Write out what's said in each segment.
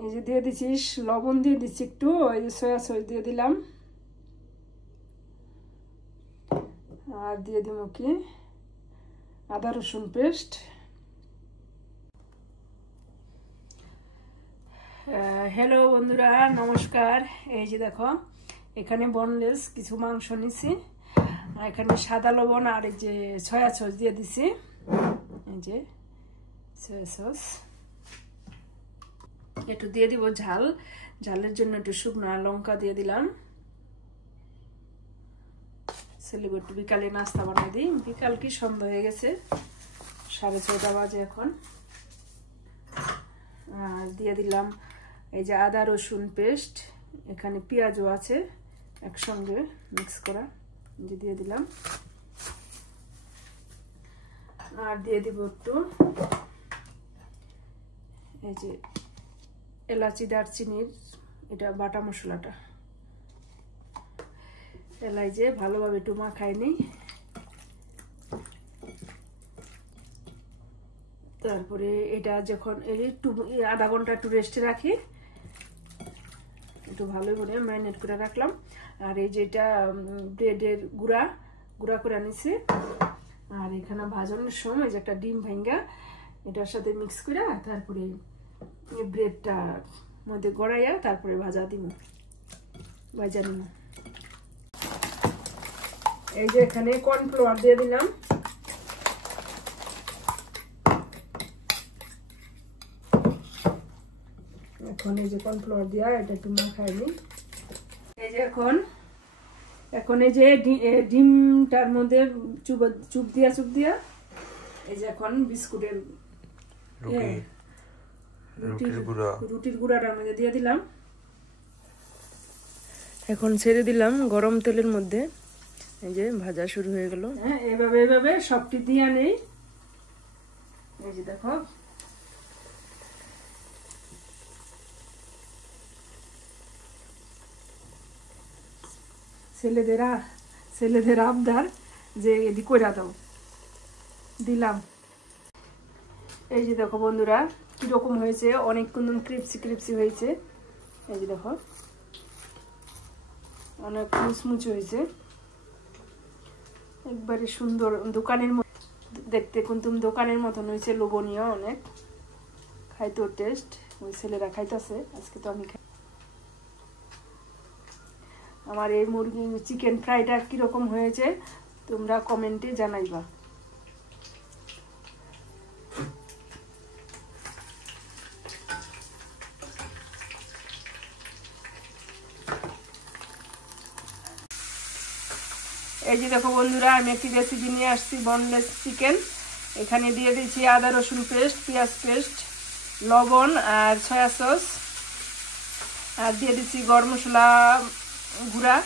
এই যে দিয়ে দিচ্ছি লবণ, দিয়ে দিচ্ছি একটু, এই যে সয়া সস দিয়ে দিলাম, আর দিয়ে দিব কি আদা রসুন পেস্ট। হ্যালো বন্ধুরা, নমস্কার। এই যে দেখো এখানে বোনলেস কিছু মাংস নিছি, এখানে সাদা লবণ আর এই যে সয়া সস দিয়ে দিছি, এই যে সয়া সস। একটু দিয়ে দিব ঝাল, ঝালের জন্য একটু শুকনো লঙ্কা দিয়ে দিলাম। ছেলেকে একটু বিকালে নাস্তা বানিয়ে দিই, বিকাল কি সন্ধ্যা হয়ে গেছে, 6:30 বাজে এখন। আর দিয়ে দিলাম এই যে আদা রসুন পেস্ট, এখানে পেঁয়াজও আছে একসঙ্গে মিক্স করা, যে দিয়ে দিলাম। আর দিয়ে দিব একটু এই যে এলাচি দারচিনির এটা বাটা মশলাটা, এলাই যে ভালোভাবে একটু মাখাই নিই। তারপরে এটা যখন একটু আধা ঘন্টা একটু রেস্টে রাখি, একটু ভালো করে ম্যারিনেট করে রাখলাম। আর এই যেটা ব্রেডের গুঁড়া করে নিছি, আর এখানে ভাজানোর সময় যে একটা ডিম ভাঙ্গা এটার সাথে মিক্স করে তারপরে ব্রেডটা মধ্যে গড়াইয়া তারপরে ভাজা নিব। এই যে এখানে কর্নফ্লাওয়ার দিয়ে দিলাম, এখন এই যে কর্নফ্লাওয়ার দিয়া এটা একটু মাখাই নিই। এই যে এখন এই যে ডিমটার মধ্যে চুপ দিয়া এই যে এখন বিস্কুটের রুটির গুঁড়াটার মধ্যে দিয়ে দিলাম। এখন ছেড়ে দিলাম গরম তেলের মধ্যে, এই যে ভাজা শুরু হয়ে গেল। হ্যাঁ, এভাবে সবটি দিয়া নেই। এই যে দেখো ছেলেদের আবদার যে এদি কইরা দাও, দিলাম। এই যে দেখো বন্ধুরা কিরকম হয়েছে, অনেক কুন্দন ক্রিপসি হয়েছে। এই যে দেখো অনেক মুচমুচ হয়েছে, একবারে সুন্দর, দোকানের দেখতে কিন্তু দোকানের মতন হয়েছে, লোভনীয় অনেক, খাইতেও টেস্ট। ওই ছেলেরা খাইতেছে, আজকে তো আমি খাই। আমার এই মুরগি চিকেন ফ্রাইটা কিরকম হয়েছে তোমরা কমেন্টে জানাইবা। এই যে দেখো বন্ধুরা, আমি একটি রেসিপি নিয়ে আসছি, বোনলেস চিকেন। এখানে দিয়ে দিয়েছি আদা রসুন পেস্ট, পেঁয়াজ পেস্ট, লবণ আর সয়া সস, আর দিয়ে দিচ্ছি গরম মশলা গুঁড়া,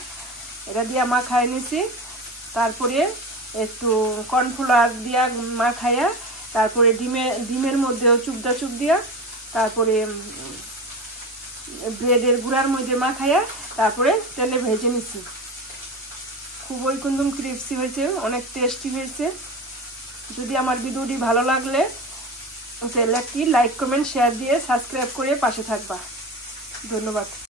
এটা দিয়ে মাখায় নিছি। তারপরে একটু কর্নফ্লাওয়ার দিয়া মাখাইয়া তারপরে ডিমের মধ্যেও চুপ দিয়া তারপরে ব্রেডের গুঁড়ার মধ্যে মাখাইয়া তারপরে তেলে ভেজে নিছি। খুবই কিন্তু ক্রিপসি হয়েছে, অনেক টেস্টি হয়েছে। যদি আমার ভিডিওটি ভালো লাগলে তাহলে একটি লাইক কমেন্ট শেয়ার দিয়ে সাবস্ক্রাইব করে পাশে থাকবা। ধন্যবাদ।